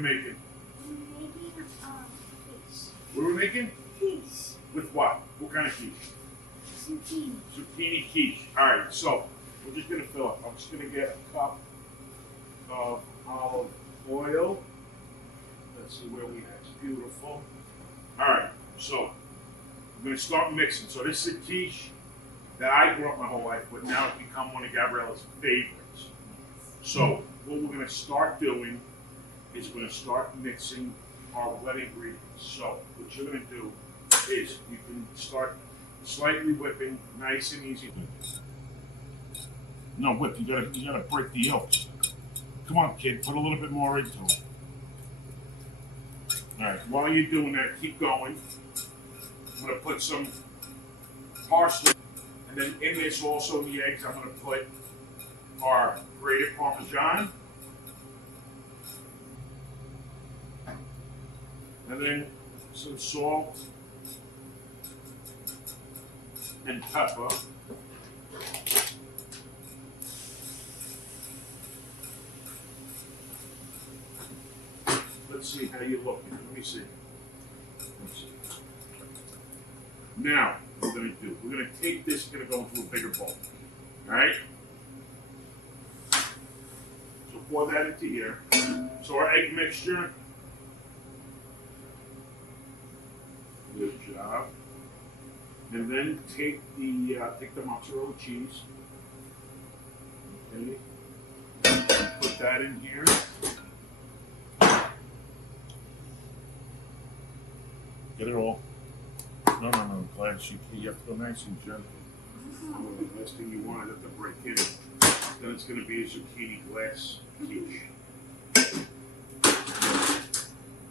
we making? We're making quiche. What are we making? Quiche. With what? What kind of quiche? Zucchini. Zucchini quiche. Alright, so we're just gonna fill up. I'm just gonna get a cup of olive oil. Let's see where we have. It's beautiful. Alright, so we're gonna start mixing. So this is a quiche that I grew up my whole life with. Now it's become one of Gabriella's favorites. So what we're gonna start doing is we're gonna start mixing our wet ingredients. So what you're gonna do is you can start slightly whipping, nice and easy. No, whip, you gotta break the yolks. Come on, kid, put a little bit more into it. Alright, while you're doing that, keep going. I'm gonna put some parsley, and then in this also the eggs, I'm gonna put our grated parmesan. And then some salt and pepper. Let's see how you look. Let me see. Now, what we're going to do, we're going to take this, we're going to go into a bigger bowl. Alright? So pour that into here. So our egg mixture. Good job. And then take the mozzarella cheese. Okay. Put that in here. Get it all. No, glass. You have to go nice and gentle. The last thing you want is to break in. Then it's going to be a zucchini glass quiche.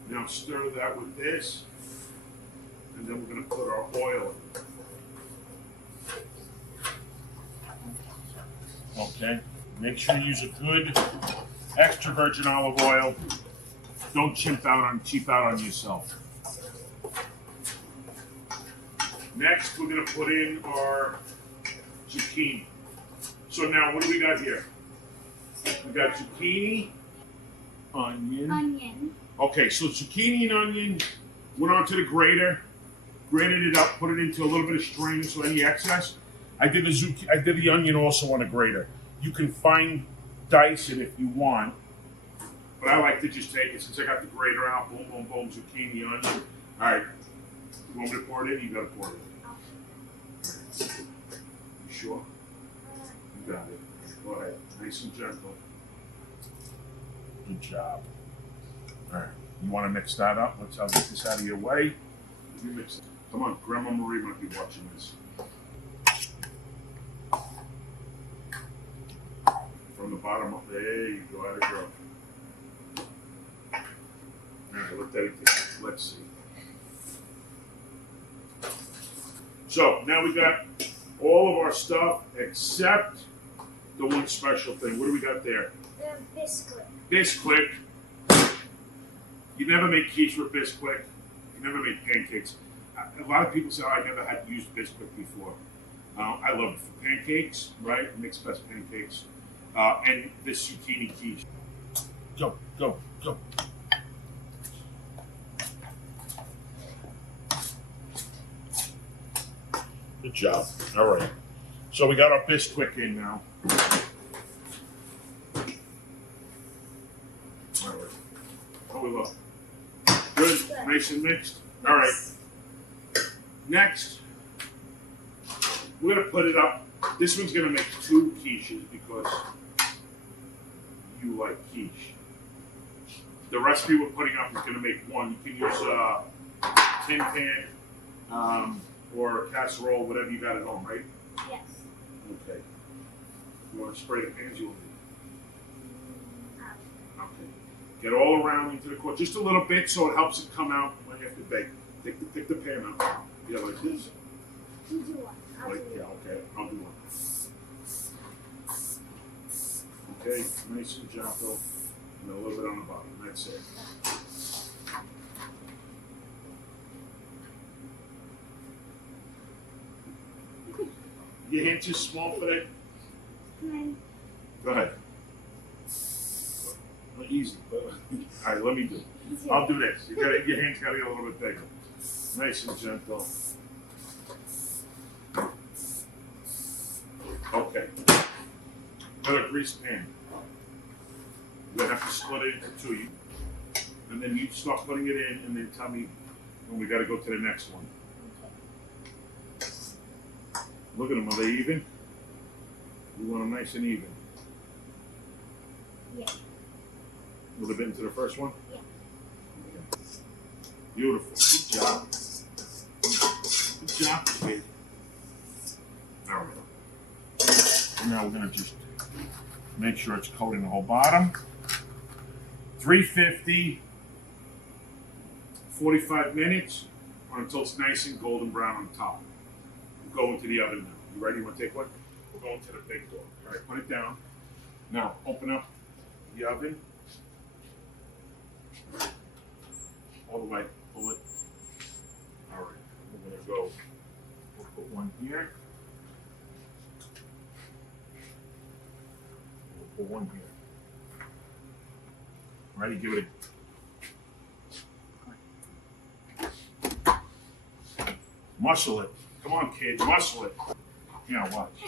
Now stir that with this. And then we're going to put our oil in. Okay. Make sure you use a good extra virgin olive oil. Don't cheap out on yourself. Next, we're going to put in our zucchini. So now, what do we got here? We got zucchini, onion. Okay, so zucchini and onion went onto the grater, grated it up, put it into a little bit of strain so any excess. I did the onion also on a grater. You can dice it if you want, but I like to just take it since I got the grater out. Boom, boom, boom, zucchini, onion. All right, you want me to pour it in? You got to pour it in. You sure? You got it. Go ahead. Nice and gentle. Good job. All right. You want to mix that up? I'll get this out of your way. Let me mix it. Come on. Grandma Marie might be watching this. From the bottom up. There you go. Out of go. All right. Let's see. So now we got all of our stuff except the one special thing. What do we got there? The Bisquick. Bisquick. You never make quiche with Bisquick. You never make pancakes. A lot of people say, I never had used Bisquick before. I love it for pancakes, right? It makes best pancakes. And this zucchini quiche. Go. Good job. All right. So we got our Bisquick in now. All right. How we look? Good. Nice and mixed. All right. Next, we're going to put it up. This one's going to make 2 quiches because you like quiche. The recipe we're putting up is going to make 1. You can use a tin pan. Or casserole, whatever you got at home, right? Yes. Okay. You want to spray the pans? You will do. Okay. Get all around into the core, just a little bit, so it helps it come out when you have to bake. Take the pan out. Yeah, like this. You do one. I'll do Yeah, okay. I'll do one. Okay, nice and gentle, and a little bit on the bottom. That's it. Your hands too small for that? Mine. Go ahead. easy. But, all right, let me do it. I'll do this. Your hands got to get a little bit bigger. Nice and gentle. Okay. Got a greased pan. We're gonna have to split it into two. And then you start putting it in, and then tell me when we got to go to the next one. Look at them. Are they even? We want them nice and even. Yeah. A little bit into the first one? Yeah. Okay. Beautiful. Good job. Good job, kid. There we go. And now we're going to just make sure it's coating the whole bottom. 350, 45 minutes, or until it's nice and golden brown on top. We'll go into the oven now. You ready? You want to take one? We'll go into the big door. All right, put it down. Now, open up the oven. All the way. Pull it. All right. We're going to go. We'll put one here. We'll put one here. Ready? Give it a. Muscle it. Come on, kid. Muscle it. Yeah, watch.